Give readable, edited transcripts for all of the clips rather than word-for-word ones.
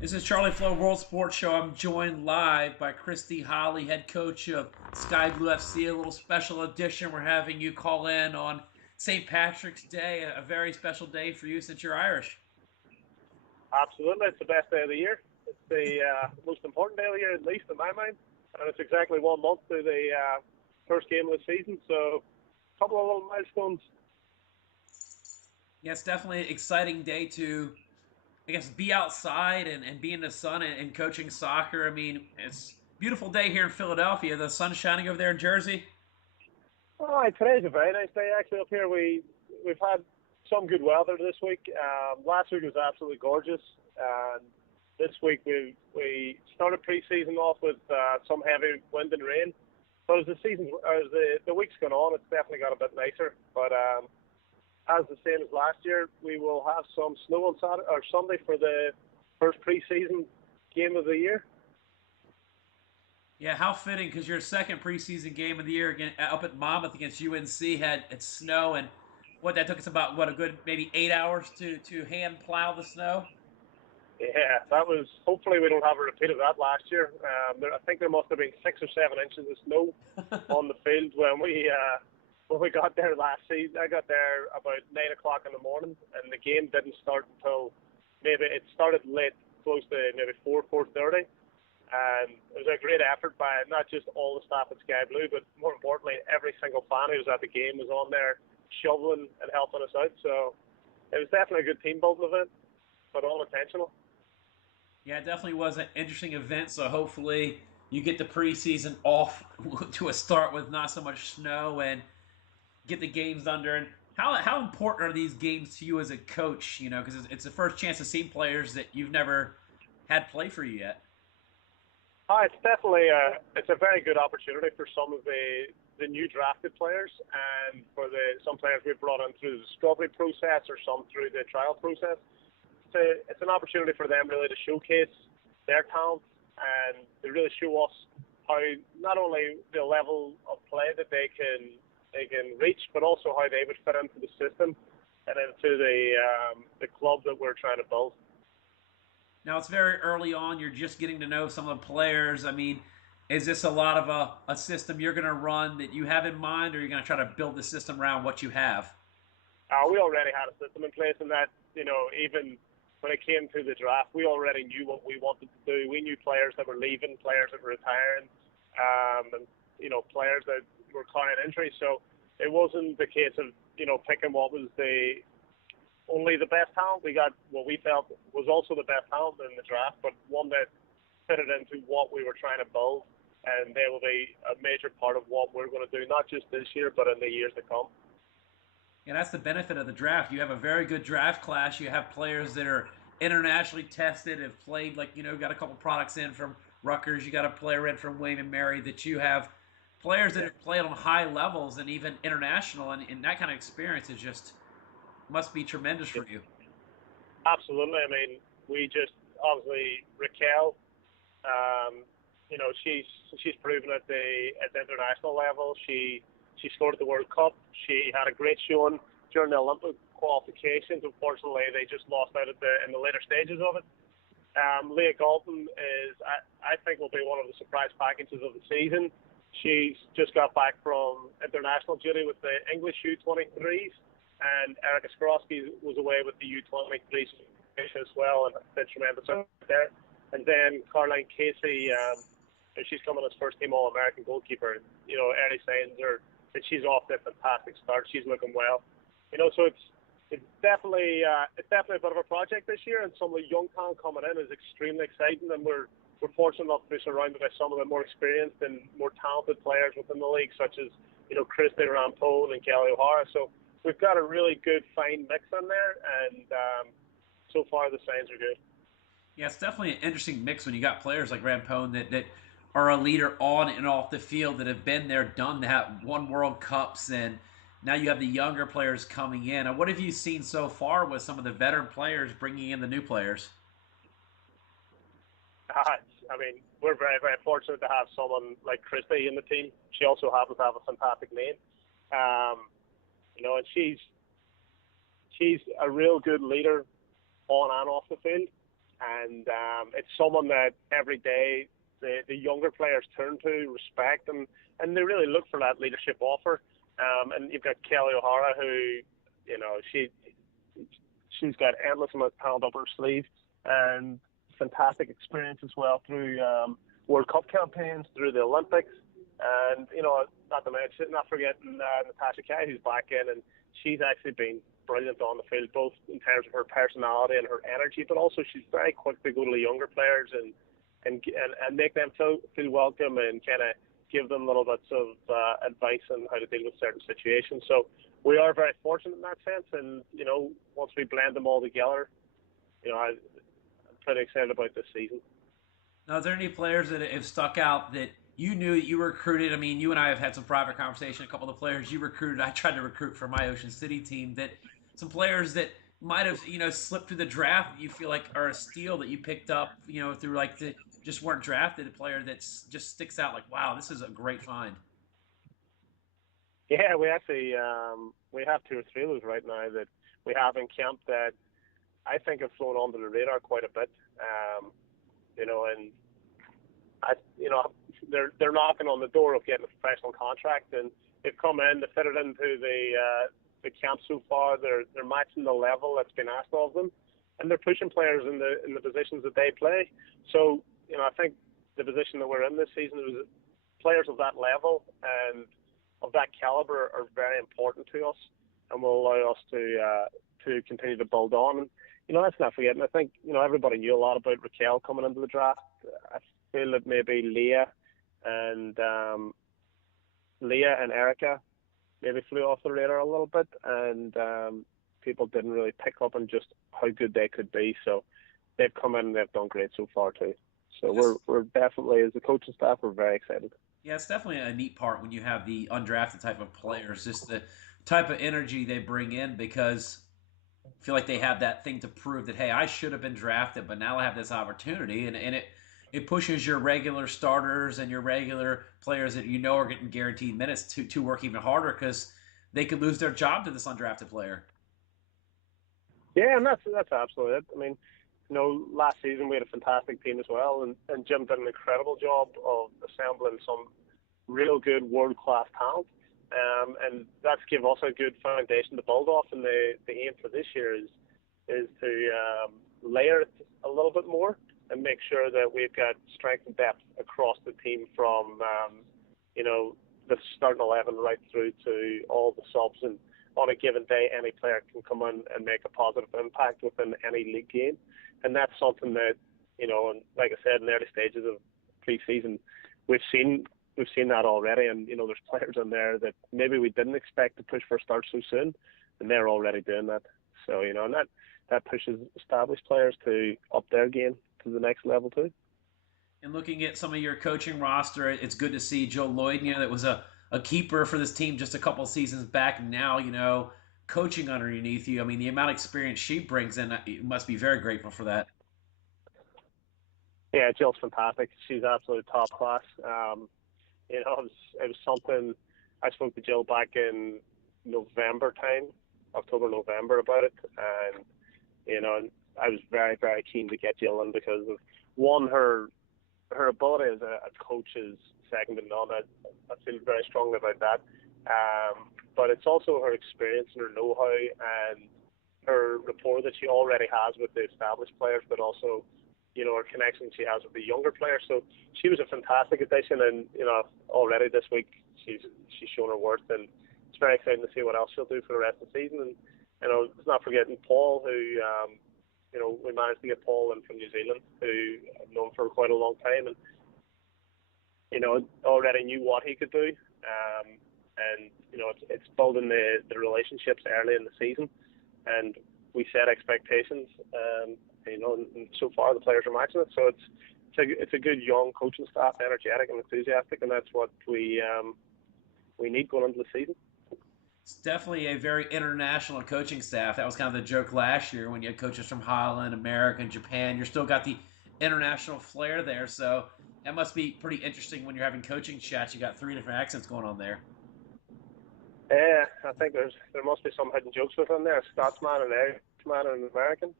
This is Charlie Flowe World Sports Show. I'm joined live by Christy Holly, head coach of Sky Blue FC. A little special edition. We're having you call in on St. Patrick's Day, a very special day for you since you're Irish. Absolutely, it's the best day of the year. It's the most important day of the year, at least in my mind. And it's exactly 1 month to the first game of the season. So, a couple of little milestones. Yeah, it's definitely an exciting day to, I guess, be outside and be in the sun and coaching soccer. I mean, it's a beautiful day here in Philadelphia. The sun's shining over there in Jersey. Oh, today's a very nice day actually up here. We've had some good weather this week. Last week was absolutely gorgeous, and this week we started pre-season off with some heavy wind and rain. But as the week's gone on, it's definitely got a bit nicer. But as the same as last year, we will have some snow on Saturday or Sunday for the first pre-season game of the year. Yeah, how fitting because your second preseason game of the year up at Monmouth against UNC had snow, and what that took us about a good maybe 8 hours to hand plow the snow. Yeah, that was. Hopefully, we don't have a repeat of that last year. I think there must have been 6 or 7 inches of snow on the field when we got there last season. I got there about 9 o'clock in the morning, and the game didn't start until maybe it started late, close to maybe 4:30. And it was a great effort by not just all the staff at Sky Blue, but more importantly, every single fan who was at the game was on there shoveling and helping us out. So it was definitely a good team building event, but all intentional. Yeah, it definitely was an interesting event. So hopefully you get the preseason off to a start with not so much snow and get the games under. And how important are these games to you as a coach? You know, because it's the first chance to see players that you've never had play for you yet. It's definitely it's a very good opportunity for some of the new drafted players, and for some players we've brought in through the discovery process or some through the trial process. It's an opportunity for them really to showcase their talent and to really show us how not only the level of play that they can reach, but also how they would fit into the system and into the club that we're trying to build. Now it's very early on. You're just getting to know some of the players. I mean, is this a lot of a system you're going to run that you have in mind, or you're going to try to build the system around what you have? We already had a system in place, and that even when it came to the draft, we already knew what we wanted to do. We knew players that were leaving, players that were retiring, and players that were carrying injuries. So it wasn't the case of picking what was only the best talent. We got what we felt was also the best talent in the draft, but one that fitted into what we were trying to build, and they will be a major part of what we're going to do, not just this year, but in the years to come. And that's the benefit of the draft. You have a very good draft class. You have players that are internationally tested, have played, got a couple products in from Rutgers. You got a player in from William and Mary, that you have players that have played on high levels and even international, and that kind of experience is just must be tremendous for you. Absolutely. I mean, we just obviously Raquel. She's proven at the international level. She scored at the World Cup. She had a great showing during the Olympic qualifications. Unfortunately, they just lost out in the later stages of it. Leah Galton I think, will be one of the surprise packages of the season. She's just got back from international duty with the English U23s, and Erica Skorowski was away with the U23s as well, and did tremendous there. And then Caroline Casey, she's coming as first team All-American goalkeeper. Early signs are that she's off to a fantastic start. She's looking well. So it's definitely a bit of a project this year, and some of the young talent coming in is extremely exciting, and we're fortunate enough to be surrounded by some of the more experienced and more talented players within the league, such as Christy Rampone and Kelly O'Hara. So we've got a really good fine mix in there, and so far the signs are good. Yeah, it's definitely an interesting mix when you got players like Rampone that are a leader on and off the field, that have been there, done that, won World Cups, and now you have the younger players coming in. And what have you seen so far with some of the veteran players bringing in the new players? I mean, we're very, very fortunate to have someone like Christy in the team. She also happens to have a fantastic name. And she's a real good leader on and off the field. and it's someone that every day the younger players turn to, respect, and they really look for that leadership offer. And you've got Kelly O'Hara, who, she's got endless amount of talent up her sleeve, and fantastic experience as well through World Cup campaigns, through the Olympics, and not forgetting Natasha Kay, who's back in, and she's actually been brilliant on the field, both in terms of her personality and her energy, but also she's very quick to go to the younger players and make them feel welcome and kind of give them little bits of advice on how to deal with certain situations. So we are very fortunate in that sense, and once we blend them all together, I'm pretty excited about this season. Now, is there any players that have stuck out that you knew that you recruited? I mean, you and I have had some private conversation. A couple of the players you recruited, I tried to recruit for my Ocean City team. That some players that might have slipped through the draft that you feel like are a steal that you picked up through like the just weren't drafted. A player that just sticks out like, wow, this is a great find. Yeah, we actually we have two or three of those right now that we have in camp that I think have flown under the radar quite a bit. And they're knocking on the door of getting a professional contract, and they've come in, they fitted into the camp so far. They're matching the level that's been asked of them, and they're pushing players in the positions that they play. So I think the position that we're in this season is players of that level and of that caliber are very important to us, and will allow us to continue to build on. And let's not forget. And I think everybody knew a lot about Raquel coming into the draft. I feel that maybe Leah and Erica maybe flew off the radar a little bit, and people didn't really pick up on just how good they could be. So they've come in and they've done great so far too. So Yes. we're definitely, as a coaching staff, we're very excited. Yeah, it's definitely a neat part when you have the undrafted type of players, just the type of energy they bring in because I feel like they have that thing to prove that, hey, I should have been drafted, but now I have this opportunity. And it pushes your regular starters and your regular players that are getting guaranteed minutes to work even harder because they could lose their job to this undrafted player. Yeah, and that's absolutely it. I mean, last season we had a fantastic team as well, and Jim did an incredible job of assembling some real good world-class talent. And that's give us a good foundation to build off. And the aim for this year is to layer it a little bit more and make sure that we've got strength and depth across the team from the starting 11 right through to all the subs. And on a given day, any player can come in and make a positive impact within any league game. And that's something that and like I said, in the early stages of pre-season, we've seen that already, and there's players in there that maybe we didn't expect to push for a start so soon, and they're already doing that. So and that pushes established players to up their game to the next level too. And looking at some of your coaching roster, it's good to see Joe Lloyd, that was a keeper for this team just a couple of seasons back, and now coaching underneath you. I mean, the amount of experience she brings in, you must be very grateful for that. Yeah, Jill's fantastic. She's absolutely top class. It was something I spoke to Jill back in November time, October, November about it, and I was very, very keen to get Jill in because of one, her ability as a coach is second to none. I feel very strongly about that. But it's also her experience and her know-how and her rapport that she already has with the established players, but also her connection she has with the younger players. So she was a fantastic addition, and already this week she's shown her worth, and it's very exciting to see what else she'll do for the rest of the season. And let's not forgetting Paul, who we managed to get Paul in from New Zealand, who I've known for quite a long time, and already knew what he could do. And it's building the relationships early in the season, and we set expectations. And so far the players are matching it. So it's a good young coaching staff, energetic and enthusiastic, and that's what we need going into the season. It's definitely a very international coaching staff. That was kind of the joke last year when you had coaches from Holland, America, and Japan. You're still got the international flair there, so that must be pretty interesting when you're having coaching chats. You got 3 different accents going on there. Yeah, I think there must be some hidden jokes within there. Scotsman and Irishman and American.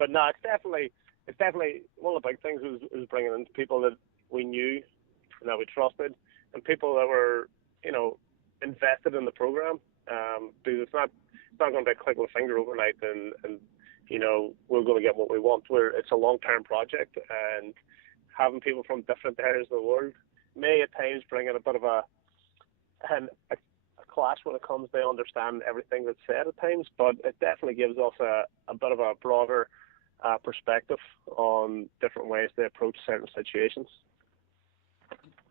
But no, it's definitely one of the big things is bringing in people that we knew and that we trusted, and people that were, invested in the program. Because it's not going to be a click of a finger overnight, and we're going to get what we want. It's a long-term project, and having people from different areas of the world may at times bring in a bit of a clash when it comes to understanding everything that's said at times, but it definitely gives us a bit of a broader perspective on different ways to approach certain situations.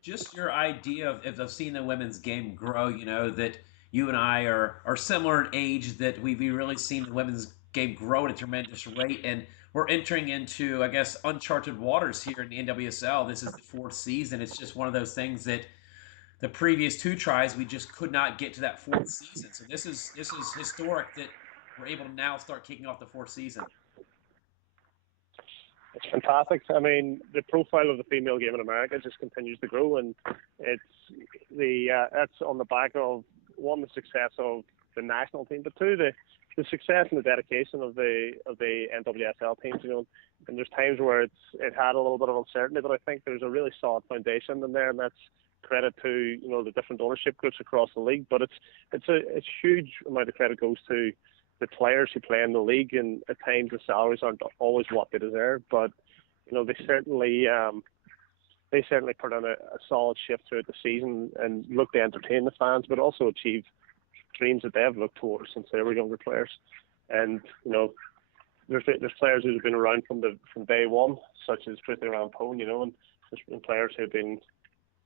Just your idea of seeing the women's game grow, that you and I are similar in age, that we've really seen the women's game grow at a tremendous rate, and we're entering into, I guess, uncharted waters here in the NWSL. This is the fourth season. It's just one of those things that the previous two tries we just could not get to that fourth season. So this is historic that we're able to now start kicking off the fourth season. It's fantastic. I mean, the profile of the female game in America just continues to grow, and that's on the back of, one, the success of the national team, but two, the success and the dedication of the NWSL teams. And there's times where it had a little bit of uncertainty, but I think there's a really solid foundation in there, and that's credit to the different ownership groups across the league. But it's huge amount of credit goes to the players who play in the league, and at times the salaries aren't always what they deserve, but they certainly put in a solid shift throughout the season and look to entertain the fans, but also achieve dreams that they've looked towards since they were younger players. And there's players who have been around from day one, such as Christy and and there's been players who have been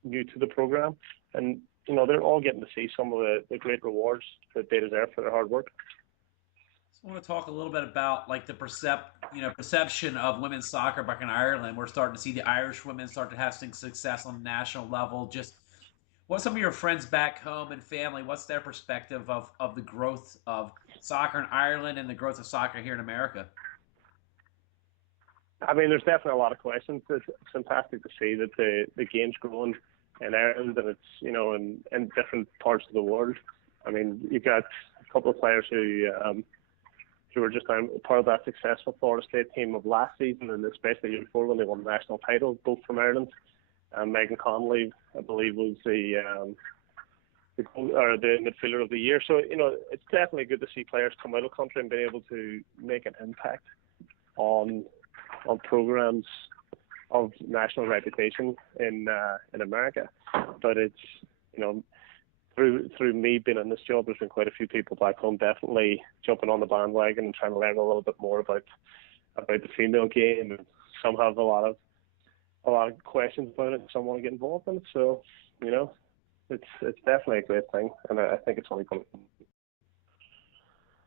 new to the program, and they're all getting to see some of the great rewards that they deserve for their hard work. I want to talk a little bit about like the perception of women's soccer back in Ireland. We're starting to see the Irish women start to have some success on the national level. Just what's some of your friends back home and family? What's their perspective of the growth of soccer in Ireland and the growth of soccer here in America? I mean, there's definitely a lot of questions. It's fantastic to see that the game's growing in Ireland, and it's in different parts of the world. I mean, you've got a couple of players who were just part of that successful Florida State team of last season, and especially the year before when they won the national title, both from Ireland. Megan Connolly, I believe, was the midfielder of the year. So it's definitely good to see players come out of country and be able to make an impact on programs of national reputation in America. But it's through me being in this job, there's been quite a few people back home definitely jumping on the bandwagon and trying to learn a little bit more about the female game, and some have a lot of questions about it, and some want to get involved in it. So it's definitely a great thing, and I think it's only going to.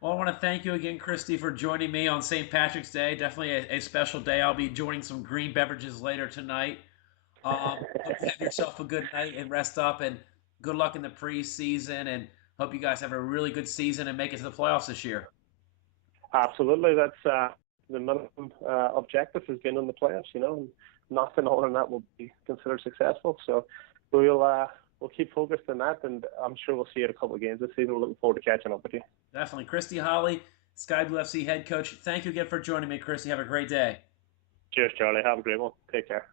Well, I want to thank you again, Christy, for joining me on St. Patrick's Day. Definitely a special day. I'll be joining some green beverages later tonight. Hope you have yourself a good night and rest up, and good luck in the preseason, and hope you guys have a really good season and make it to the playoffs this year. Absolutely. That's the minimum objective is getting in the playoffs, and nothing other than that will be considered successful. So we'll keep focused on that, and I'm sure we'll see you at a couple of games this season. We're looking forward to catching up with you. Definitely. Christy Holly, Sky Blue FC head coach. Thank you again for joining me, Christy. Have a great day. Cheers, Charlie. Have a great one. Take care.